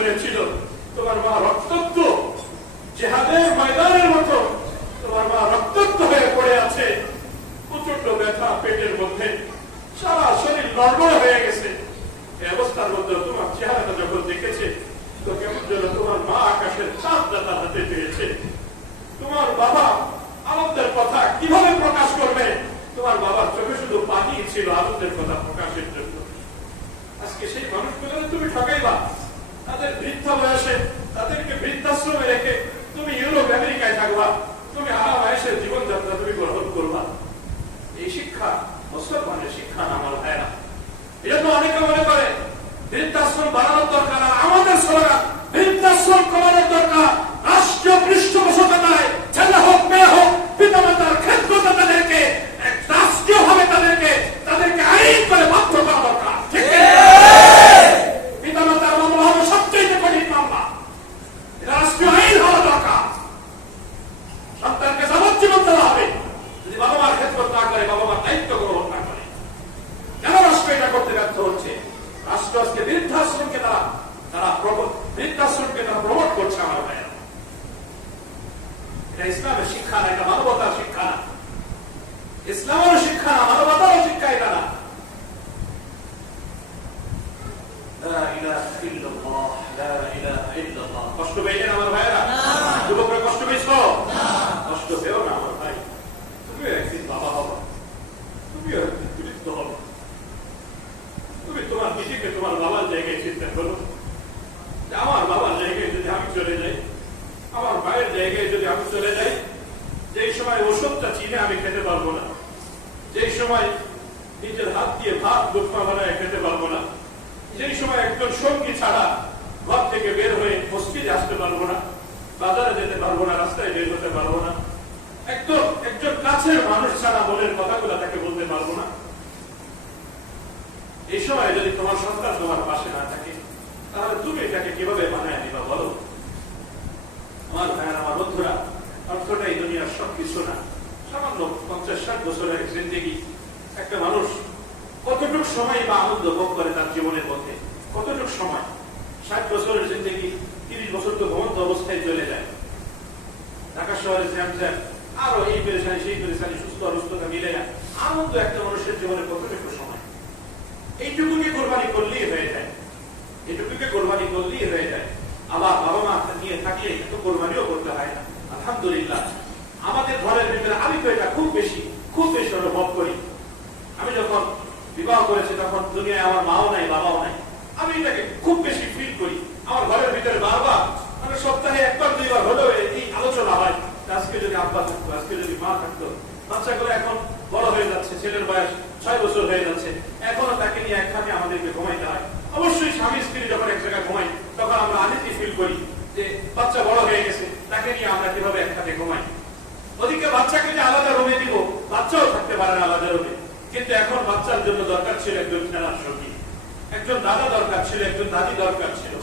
হয়েছিল। তোমার মা রক্তাক্ত। জেহাদের ময়দানের মতো তোমার মা রক্তাক্ত হয়ে পড়ে আছে। প্রচণ্ড ব্যথা পেটের মধ্যে। সারা শরীর নড়বড় হয়ে গেছে। অবস্থার মধ্যে তোমার চেহারাটা যখন দেখেছে, তো কেমন যেন তোমার মা আকাশের চাঁদ দাতা হাতে পেয়েছে তোমার বাবা আনন্দের কথা কীভাবে প্রকাশ করবে? তোমার বাবার চোখে শুধু পানি ছিল আনন্দের কথা প্রকাশের জন্য। আজকে সেই মানুষগুলো তুমি ঠকাইবা। তাদের বৃদ্ধ বয়সে তাদেরকে বৃদ্ধাশ্রমে রেখে তুমি ইউরোপ, আমেরিকায় থাকবা। তুমি আমার বয়সের জীবনযাত্রা তুমি গ্রহণ করবা। এই শিক্ষা মুসলমানের শিক্ষা না, আমার ভাইরা এজন্য অনেকে মনে করে, বৃদ্ধাশ্রম বাড়ানোর দরকার আমাদের সরকার বৃদ্ধাশ্রম কমানোর দরকার রাষ্ট্রীয় পৃষ্ঠপোষকতায় ছেলে হোক মেয়ে হোক পিতামাতার ক্ষেত্রতে তাদেরকে এক রাষ্ট্রীয়ভাবে তাদেরকে তাদেরকে আইন করে বাধ্য করা দরকার ঠিক কি? পিতামাতার মামলা হবে সবচেয়ে কঠিন মামলা এটা রাষ্ট্রীয় আইন হওয়া দরকার সন্তানকে যাবজ্জীবন দেওয়া হবে যদি বাবা মার ক্ষেত্র না করে বাবা মার দায়িত্ব গ্রহণ না করে কেন রাষ্ট্র এটা করতে ব্যর্থ হচ্ছে রাষ্ট্র আজকে বৃদ্ধাশ্রমকে তারা তারা প্রমোট- বৃদ্ধাশ্রমকে তারা প্রমোট করছে আমার ভাইয়েরা এটা ইসলামের শিক্ষা না এটা মানবতার শিক্ষা না ইসলামের শিক্ষা না মানবতারও শিক্ষা এটা না লা ইলাহা ইল্লাল্লাহ, লা ইলাহা ইল্লাল্লাহ। কষ্ট পেয়েছেন আমার ভাইয়েরা যুবকরা কষ্ট পেয়েছ কষ্ট পেও না আমার ভাই তুমি একদিন বাবা হব তুমিও একদিন বৃদ্ধ হবে তুমি তোমার নিজেকে তোমার বাবার জায়গায় চিন্তা করো যে আমার বাবার জায়গায় যদি আমি চলে যাই আমার মায়ের জায়গায় যদি আমি চলে যাই যেই সময় ওষুধটা চিনে আমি খেতে পারব না যেই সময় নিজের হাত দিয়ে ভাত লুকমা বানায় খেতে পারব না। যেই সময় একজন সঙ্গী ছাড়া ঘর থেকে বের হয়ে মসজিদে আসতে পারব না, বাজারে যেতে পারব না, রাস্তায় বের হতে পারব না, একদম একজন কাছের মানুষ ছাড়া মনের কথাগুলো তাকে বলতে পারব না। এই সময় যদি তোমার সন্তান তোমার পাশে না থাকে, তাহলে তুমি এটাকে কীভাবে বানায় নিবা বলো? আমার ভাইয়ের, আমার বন্ধুরা, অর্থটাই দুনিয়ার সব কিছু না। সামান্য পঞ্চাশ ষাট বছরের জিন্দিগি একটা মানুষ কতটুক সময় বা আনন্দ ভোগ করে তার জীবনের মধ্যে? কতটুক সময়? ষাট বছরের জিন্দিগি, তিরিশ বছর তো ঘুমন্ত অবস্থায় চলে যায়। ঢাকা শহরে জ্যাম আরও এই পেরেশানি, সেই পেরেশানি, সুস্থ অসুস্থতা মিলে যায় আনন্দ একটা মানুষের জীবনে কতটুকু সময়? এইটুকুকে কোরবানি করলেই হয়ে যায়। এটুকুকে কোরবানি করলেই হয়ে যায়। আবার বাবা মা নিয়ে থাকলে একটু কোরবানিও করতে হয় না। আলহামদুলিল্লাহ। আমাদের ঘরের ভিতরে আমি তো এটা খুব বেশি খুব বেশি অনুভব করি। আমি যখন বিবাহ করেছি, তখন দুনিয়ায় আমার মাও নাই, বাবাও নাই। আমি এটাকে খুব বেশি ফিল করি। আমার ঘরের ভিতরে বারবার মানে সপ্তাহে একবার, দুইবার হলেও এই আলোচনা হয় আজকে যদি আব্বা থাকতো, আজকে যদি মা থাকতো, বাচ্চাগুলো এখন বড় হয়ে যাচ্ছে, ছেলের বয়স ছয় বছর হয়ে যাচ্ছে, এখনও তাকে নিয়ে একখানে আমাদেরকে ঘুমাইতে হয়। অবশ্যই স্বামী স্ত্রী যখন এক জায়গায় ঘুমাই তখন আমরা আনিতি ফিল করি যে বাচ্চা বড় হয়ে গেছে, তাকে নিয়ে আমরা কীভাবে একসাথে ঘুমাই? ওদিকে বাচ্চাকে যে আলাদা রুমে দিব, বাচ্চাও থাকতে পারে না আলাদা রুমে। কিন্তু এখন বাচ্চার জন্য দরকার ছিল একজন খেলার সঙ্গী। একজন দাদা দরকার ছিল, একজন দাদি দরকার ছিল।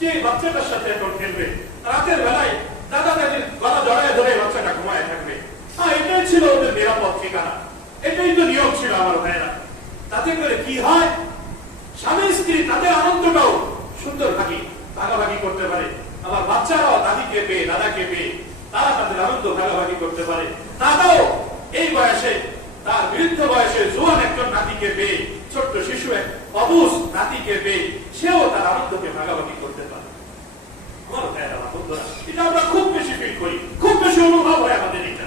যে বাচ্চাটার সাথে এখন খেলবে, রাতের বেলায় দাদা দাদির গলা জড়ায় ধরে বাচ্চাটা ঘুমায় থাকবে। হ্যাঁ এটাই ছিল ওদের নিরাপদ ঠিকানা। এটাই তো নিয়ম ছিল আমার ভাইয়েরা। তাতে করে কি হয়? স্বামী স্ত্রী তাদের আনন্দটাও সুন্দর ভাগি ভাগাভাগি করতে পারে। আবার বাচ্চারাও দাদিকে পেয়ে, দাদাকে পেয়ে তারা তাদের আনন্দ ভাগাভাগি করতে পারে। দাদাও এই বয়সে তার বৃদ্ধ বয়সে জোয়ান একজন নাতিকে পেয়ে ছোট্ট শিশু এক অবুজ নাতিকে পেয়ে সেও তার আনন্দকে ভাগাভাগি করতে পারে। আমার ভাইয়েরা, বন্ধুরা, এটা আমরা খুব বেশি ফিল করি খুব বেশি অনুভব হয় আমাদের এটা।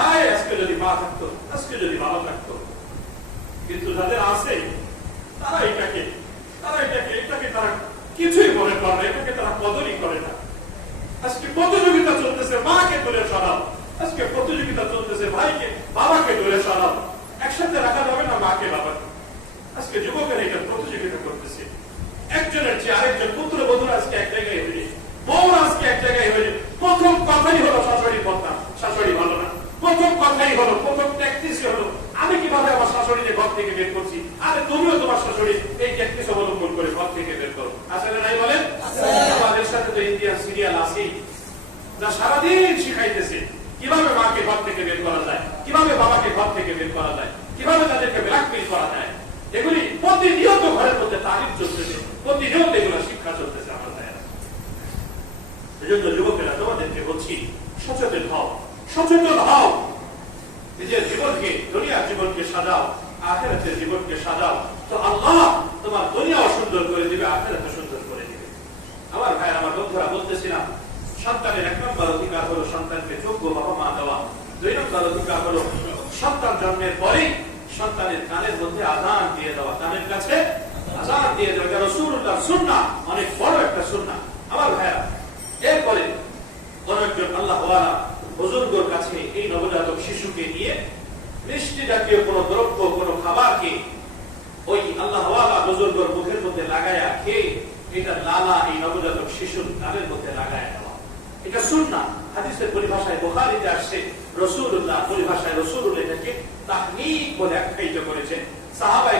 হায় আজকে যদি মা থাকতো আজকে যদি বাবা থাকতো। কিন্তু যাদের আছে তারা এটাকে তারা এটাকে এটাকে তারা কিছুই মনে করে না এটাকে তারা কদরই করে না। আজকে প্রতিযোগিতা চলতেছে মাকে দূরে সরাও। আজকে প্রতিযোগিতা চলতেছে ভাইকে বাবাকে দূরে সরাও একসাথে রাখা যাবে না মাকে বাবাকে। আজকে যুবকেরা এটা প্রতিযোগিতা করতেছে। একজনের চেয়ে আরেকজন পুত্র বধুরা আজকে এক জায়গায় হয়ে বউরা আজকে এক জায়গায় হয়ে প্রথম কথাই হলো শাশুড়ি কথা শাশুড়ি ভালো না। প্রথম কথাই হলো প্রথম ট্যাকটিসই হলো আমি কীভাবে আমার শাশুড়িকে ঘর থেকে বের করছি? আরে তুমিও তোমার শাশুড়ি এই ট্যাকটিস অবলম্বন করে ঘর থেকে বের করো। আসলে নাই বলেন? সিরিয়াল আছে যা সারাদিন শিখাইতেছে। কীভাবে মাকে ঘর থেকে বের করা যায়? কীভাবে বাবাকে ঘর থেকে বের করা যায়? কীভাবে তাদেরকে ব্ল্যাকমেল করা যায়? এগুলি প্রতিনিয়ত ঘরের মধ্যে তালিম চলতেছে। প্রতিনিয়ত এগুলো শিক্ষা চলতেছে আমার ভাইয়েরা। এজন্য যুবকেরা, তোমাদেরকে বলছি, সচেতন হও। সচেতন হও। নিজের জীবনকে, দুনিয়ার জীবনকে সাজাও, আখেরাতের জীবনকে সাজাও। তো আল্লাহ তোমার দুনিয়াও সুন্দর করে দিবে আখেরাতে সুন্দর করে দিবে। আমার ভাই আমার বন্ধুরা, বলতেছিলাম সন্তানের এক নম্বর অধিকার হলো সন্তানকে যোগ্য বাবা মা দেওয়া। দুই নম্বর অধিকার হলো সন্তান জন্মের পরেই সন্তানের কানের মধ্যে আজান দিয়ে দেওয়া। কানের কাছে আজান দিয়ে দেওয়া। এটা রসুল্লাহ সুন্না অনেক বড় একটা সুন্না আমার ভাইয়া এরপরে কোন একজন আল্লাহ বুজুর্গর কাছে এই নবজাতক শিশুকে নিয়ে মিষ্টি জাতীয় কোন দ্রব্য, কোন খাবারকে ওই আল্লাহ বুজুর্গর মুখের মধ্যে লাগায়া খেয়ে এটা লালা এই নবজাতক শিশুর কানের মধ্যে লাগায়া দেওয়া। এটা সুন্না হাদিসের পরিভাষায় বোখারিতে আসছে রসুল্লাহ পরিভাষায় রসুল এটাকে তাহনিক বলে আখ্যায়িত করেছে। সাহাবাই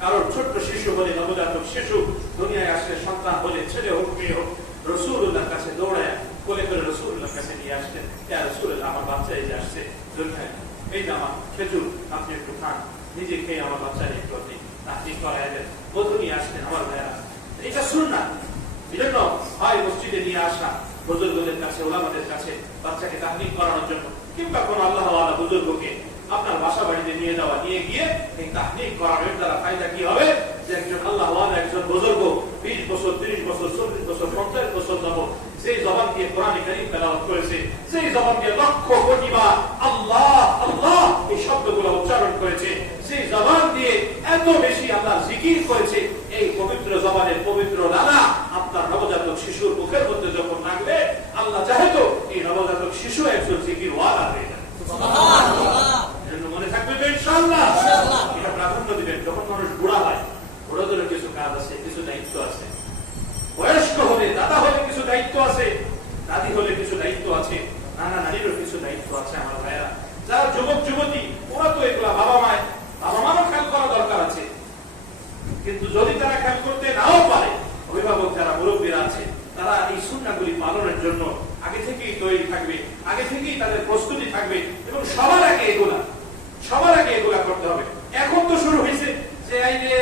কারোর ছোট্ট শিশু বলে নবজাতক শিশু দুনিয়ায় আসলে সন্তান বলে ছেলে হোক, মেয়ে হোক রসুল্লাহর কাছে দৌড়ায়, কোলে করে রসুল্লাহর কাছে নিয়ে রসুল্লাহ আমার বাচ্চা এই যে আসছে দুনিয়ায় এই যে আমার খেজুর, আপনি একটু খান, নিজে খেয়ে আমার বাচ্চা একটু আপনি দেন। বধু নিয়ে আসলেন আমার ভাইয়া এটা শুন না জন্য হয় মসজিদে নিয়ে আসা বুজুর্গদের কাছে, ওলামাদের কাছে বাচ্চাকে তাহলিম করানোর জন্য। কিংবা কোন আল্লাহ বুজুর্গকে আপনার বাসা বাড়িতে নিয়ে যাওয়া, নিয়ে গিয়ে এই তাহলিম করানোর দ্বারা ফায়দা কি হবে? যে একজন আল্লাহ একজন বুজুর্গ, বিশ বছর, তিরিশ বছর, চল্লিশ বছর, পঞ্চাশ বছর যাব সেই জবান দিয়ে কোরআন কারিম তেলাওয়াত করেছে সেই জবান দিয়ে লক্ষ কোটি বার আল্লাহ আল্লাহ এই শব্দগুলো উচ্চারণ করেছে সেই জবান দিয়ে এত বেশি আল্লাহ জিকির করেছে, এই পবিত্র লালা আপনার নবজাতক শিশুর মুখের মধ্যে যখন রাখবে আল্লাহ চাহে তো এই নবজাতক শিশু একজন জিকির ওয়ালা হয়ে যাবে এজন্য মনে থাকবে তো ইনশাআল্লাহ এটা প্রাধান্য দিবেন যখন মানুষ বুড়া হয় বুড়োদেরও কিছু কাজ আছে কিছু দায়িত্ব আছে বয়স্ক হলে দাদা হলে কিছু দায়িত্ব আছে দাদি হলে কিছু দায়িত্ব আছে নানা নানিরও কিছু দায়িত্ব আছে আমার ভাইয়েরা যারা যুবক যুবতী ওরা তো এগুলা বাবা মায় বাবা মারও খেয়াল করা দরকার আছে কিন্তু যদি তারা খেয়াল করতে নাও পারে অভিভাবক যারা মুরব্বীরা আছে তারা এই সুন্নাগুলি পালনের জন্য আগে থেকেই তৈরি থাকবে আগে থেকেই তাদের প্রস্তুতি থাকবে এবং সবার আগে এগুলা সবার আগে এগুলা করতে হবে এখন তো শুরু হয়েছে যে এই যে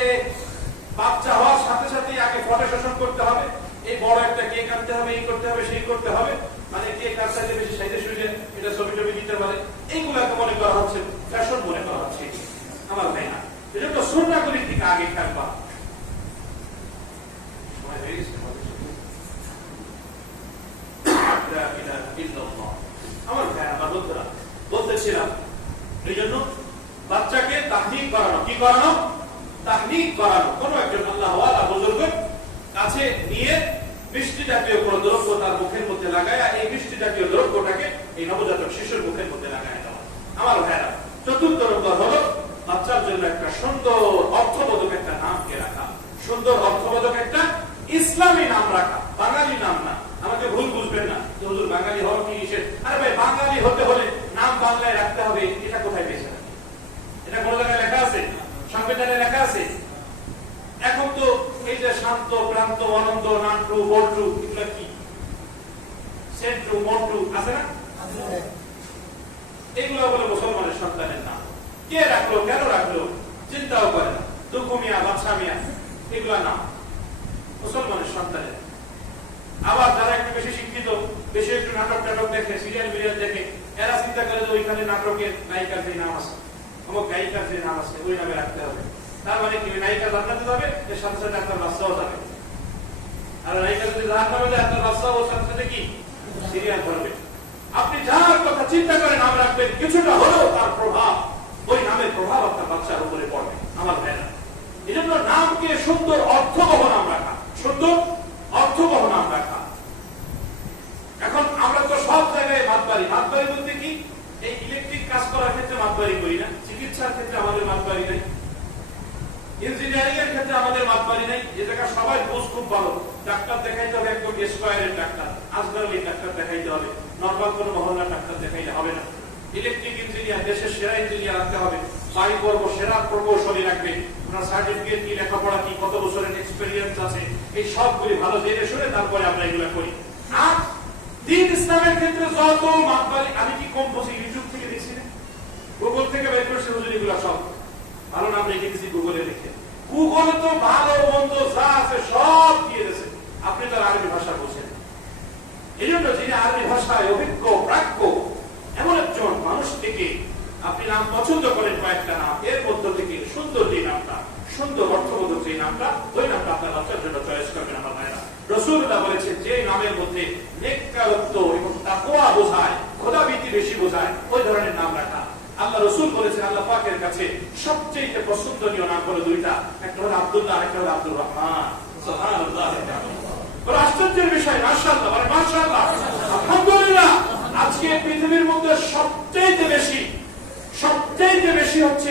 বাচ্চা হওয়ার সাথে সাথে আগে ফটো শোষণ করতে হবে এই বড় একটা কেক আনতে হবে এই করতে হবে সেই করতে হবে মানে কেক কার সাইজে বেশি সাইজে সুইজে এটা ছবি টবি দিতে পারে এইগুলাকে মনে করা হচ্ছে ফ্যাশন মনে করা হচ্ছে আমার ভাই না এজন্য সুন্নাগুলির দিকে আগে থাকবা। আমার করানো কোন একজন আল্লাহ বুজুর্গের কাছে নিয়ে মিষ্টি জাতীয় দ্রব্যটাকে এই নবজাতক শিশুর মুখের মধ্যে লাগায় দেওয়া। আমার ভাইরা, চতুর্থ নম্বর হলো বাচ্চার জন্য একটা সুন্দর অর্থবোধক একটা নামকে রাখা? সুন্দর অর্থবোধক একটা ইসলামী নাম রাখা। বাঙালি নাম না। আমাকে ভুল বুঝবেন না যে হুজুর বাঙালি হওয়া কি নিষেধ? আরে ভাই বাঙালি হতে হলে নাম বাংলায় রাখতে হবে এটা কোথায় পেয়েছে? এটা কোন জায়গায় লেখা আছে? সংবিধানে লেখা আছে? এখন তো এই যে শান্ত প্রান্ত অনন্ত নান্টু বল্টু এগুলো কি? সেন্টু মন্টু আছে না? এগুলো বলে মুসলমানের সন্তানের নাম। কে রাখল? কেন রাখল? চিন্তাও করে না। দুঃখু মিয়া বাদশা মিয়া এগুলো নাম মুসলমানের সন্তানের। আবার যারা একটু বেশি শিক্ষিত, বেশি একটু নাটক টাটক দেখে সিরিয়াল মিরিয়াল দেখে, এরা চিন্তা করে যে ওইখানে নাটকের নায়িকার যে নাম আছে, অমুক গায়িকার যে নাম আছে, ওই নামে রাখতে হবে। তার মানে কি, নায়িকা জান্নাতে যাবে, এর সাথে সাথে আপনার বাচ্চাও যাবে। আর নায়িকা যদি জাহান নামে যায়, আপনার বাচ্চাও ওর সাথে সাথে কি? সিরিয়াল ধরবে আপনি যার কথা চিন্তা করে নাম রাখবেন, কিছুটা হলেও তার প্রভাব ওই নামের প্রভাব আপনার বাচ্চার উপরে পড়বে, আমার ভাইরা এই জন্য নামকে সুন্দর অর্থবহ নাম রাখা সুন্দর অর্থবহ নাম রাখা এখন আমরা তো সব জায়গায় মাতবাড়ি মাতবাড়ি বলতে কি? এই ইলেকট্রিক কাজ করার ক্ষেত্রে মাতবাড়ি করি না, চিকিৎসার ক্ষেত্রে আমাদের মাতবাড়ি নেই ইঞ্জিনিয়ারিং এর ক্ষেত্রে আমাদের মাতবাড়ি নেই। যে জায়গা সবাই বুঝ খুব ভালো। ডাক্তার দেখাইতে হবে একদম স্কোয়ারের ডাক্তার। আসগারলি ডাক্তার দেখাইতে হবে। নর্মাল কোন মহল্লার ডাক্তার দেখাইলে হবে না। ইলেকট্রিক ইঞ্জিনিয়ার দেশের সেরা ইঞ্জিনিয়ার রাখতে হবে। বাড়ি করব, সেরা প্রকৌশলী রাখবে ওনার সার্টিফিকেট কি লেখাপড়া কি, কত বছরের এক্সপেরিয়েন্স আছে, এই সবগুলি ভালো জেনে শুনে তারপরে আমরা এগুলো করি। আর দিন ইসলামের ক্ষেত্রে যত মাতবালি আমি কি কম বসে ইউটিউব থেকে দেখছি না? গুগল থেকে বের করছে হুজুর, এগুলো সব। ভালো নাম রেখে গুগলে গুগলে তো ভালো মন্দ যা আছে, সব দিয়ে দিয়েছে। আপনি তো আরবি ভাষা বোঝেন এই জন্য যিনি আরবি ভাষায় অভিজ্ঞ প্রাজ্ঞ এমন একজন মানুষ থেকে আপনি নাম পছন্দ করেন কয়েকটা নাম, এর মধ্য থেকে সুন্দর যে নামটা, সুন্দর অর্থবোধক যে নামটা, ওই নামটা আপনার বাচ্চার জন্য চয়েস করবেন আমার ভাইরা। রসুল্লাহ বলেছেন, যে নামের মধ্যে এবং তাকওয়া বোঝায় খোদাবীতি বেশি বোঝায়, ওই ধরনের নাম রাখা। আল্লাহ রসুল বলেছেন, আল্লাহ পাকের কাছে সবচেয়ে পছন্দনীয় নাম হলো দুইটা, একটা হলো আব্দুল্লাহ আরেকটা হলো রহমান। আশ্চর্যের বিষয় মাশাআল্লাহ আলহামদুলিল্লাহ আজকে পৃথিবীর মধ্যে সবচেয়ে বেশি সবচেয়ে বেশি হচ্ছে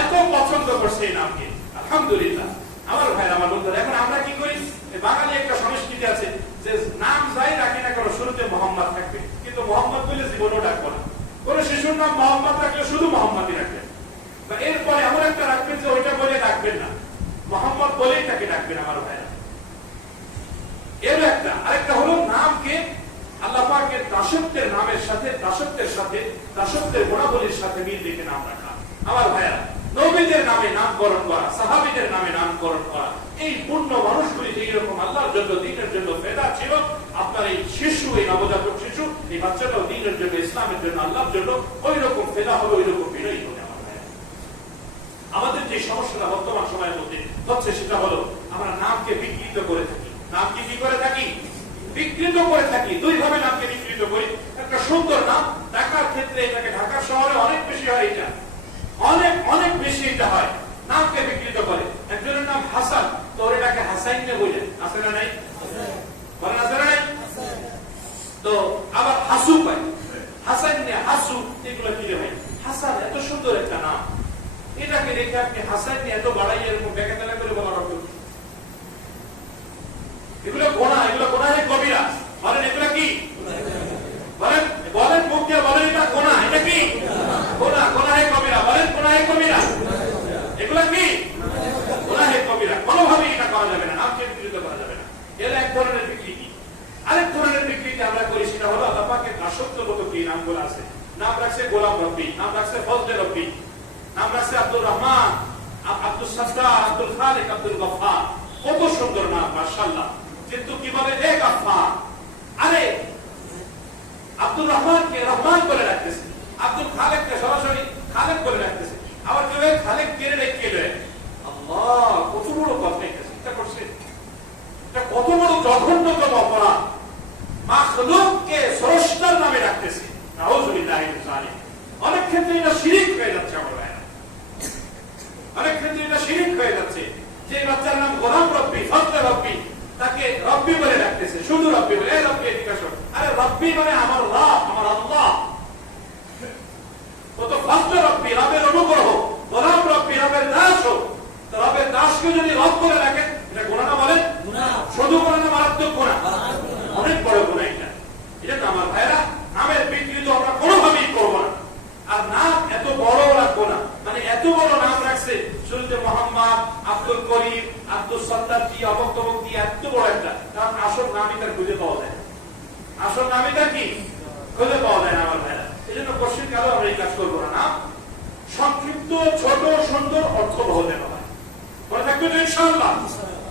এত পছন্দ করছে এই নামকে। আলহামদুলিল্লাহ। আমার ভাই আমার বন্ধুরা, এখন আমরা কি করি? বাঙালি একটা সংস্কৃতি আছে যে নাম যাই রাখি না কেন শুরুতে মোহাম্মদ থাকবে। কিন্তু মোহাম্মদ বলে জীবনও ডাকবো না। কোন শিশুর নাম মোহাম্মদ রাখলে শুধু মোহাম্মদই রাখবেন। এরপরে এমন একটা রাখবেন যে ওইটা বলে ডাকবেন না। মোহাম্মদ বলেই তাকে ডাকবেন আমার ভাইরা। এর একটা, আরেকটা হলো নামকে, আল্লাহ পাকের দাসত্বের নামের সাথে, দাসত্বের সাথে, দাসত্বের গুণাবলীর সাথে মিল রেখে নাম রাখা। আমার ভাইরা নবীদের নামে নামকরণ করা, সাহাবীদের নামে নামকরণ করা, এই পূর্ণ মানুষগুলি যে এরকম আল্লাহর জন্য, দিনের জন্য ফেদা ছিল, আপনার এই শিশু, এই নবজাতক শিশু, এই বাচ্চাটাও দিনের জন্য, ইসলামের জন্য, আল্লাহর জন্য ওই রকম ফেদা হবে ওই রকম বিনয়ী হবে আমাদের যে সমস্যাটা বর্তমান সময়ের মধ্যে হচ্ছে, সেটা হলো আমরা নামকে বিকৃত করে থাকি নামকে কি করে থাকি বিকৃত করে থাকি দুই ভাবে নামকে বিকৃত করি একটা সুন্দর নাম ঢাকার ক্ষেত্রে এটাকে ঢাকা শহরে অনেক বেশি হয় এটা অনেক অনেক বেশি এটা হয় নামকে বিকৃত করে একজনের নাম হাসান তো ওর এটাকে হাসাইন নে বলে আছে না নাই বলেন আছে না নাই তো আবার হাসু পাই হাসান নে হাসু এগুলো কি রে ভাই হাসান এত সুন্দর একটা নাম এটাকে রেখে আপনি হাসান নিয়ে এত বাড়াই এরকম বেকাতেলা করে বলার অর্থ এগুলো গোনা এগুলো গোনা হে কবিরা? বলেন, এগুলো কি? বলেন বলেন মুখ বলেন এটা গোনা এটা কি? গোনা গোনা হে কবিরা। বলেন গোনা হে কবিরা। এগুলো কি? গোনা হে কবিরা। কোনোভাবে এটা করা যাবে না নামকে বিকৃত করা যাবে না। এর এক ধরনের বিকৃতি। আরেক ধরনের বিকৃতি আমরা করি, সেটা হলো আল্লাহ পাকের দাসত্বগত কি নামগুলো আছে? নাম রাখছে গোলাম রব্বি, নাম রাখছে ফজলে রব্বি, নাম রাখছে আব্দুর রহমান। কত বড় কত বড় নামে অনেক ক্ষেত্রে এটা শিরিক হয়ে যাচ্ছে আমার অনেক ক্ষেত্রে এটা শিরিক হয়ে যাচ্ছে। যে বাচ্চার নাম গোলাম রব্বি ফজলে রব্বি তাকে রব্বি বলে রাখতেছে শুধু রব্বি বলে এই রব্বি এদিকে আসো। আরে রব্বি মানে আমার রব আমার আল্লাহ। ও তো ফজলে রব্বি রবের অনুগ্রহ। গোলাম রব্বি রবের দাস হোক। তো রবের দাসকে যদি রব করে রাখেন এটা গোনাটা বলেন শুধু গোনা না মারাত্মক গোনা অনেক বড় গোনা এটা। এটা তো আমার ভাইরা নামের বিকৃত আমরা কোনোভাবেই করব না। আর নাম এত বড় রাখব না মানে এত বড় মোহাম্মদ আব্দুল করিম, আব্দুল সত্তার কি অবক তবক কি এত বড় একটা? কারণ আসল নামই তার খুঁজে পাওয়া যায় আসল নামই তার কি? খুঁজে পাওয়া যায় না আমার ভাইরা। এই জন্য পশ্চিম কালেও আমরা এই কাজ করব না সংক্ষিপ্ত, ছোট, সুন্দর অর্থবহ হয়। মনে থাকবে তো ইনশাআল্লাহ?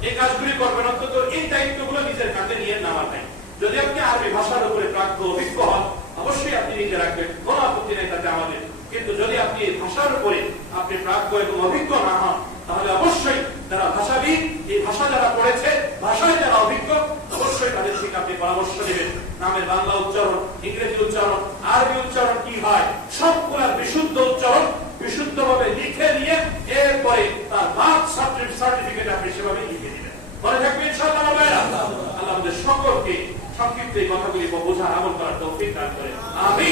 এই কাজগুলি করবেন অন্তত এই দায়িত্বগুলো নিজের কাঁধে নিয়ে নেওয়ার নাই। যদি আপনি আরবি ভাষার উপরে প্রাপ্ত অভিজ্ঞ হন, অবশ্যই আপনি নিজে রাখবেন। কোনো আপত্তি নেই তাতে আমাদের। কিন্তু যদি আপনি এই ভাষার উপরে আপনি প্রাপ্য এবং অভিজ্ঞ না হন তাহলে অবশ্যই যারা ভাষাবিদ, এই ভাষা যারা পড়েছে, ভাষায় যারা অভিজ্ঞ, অবশ্যই তাদের থেকে আপনি পরামর্শ নেবেন। নামের বাংলা উচ্চারণ, ইংরেজি উচ্চারণ, আরবি উচ্চারণ কি হয় সবগুলার বিশুদ্ধ উচ্চারণ বিশুদ্ধভাবে লিখে নিয়ে এরপরে তার বার্থ সার্টিফিকেট আপনি সেভাবে লিখে দিবেন। মনে থাকবে ইনশাআল্লাহ আল্লাহ আমাদের সকলকে সংক্ষিপ্ত এই কথাগুলি বোঝার আমল করার তৌফিক দান করে আমি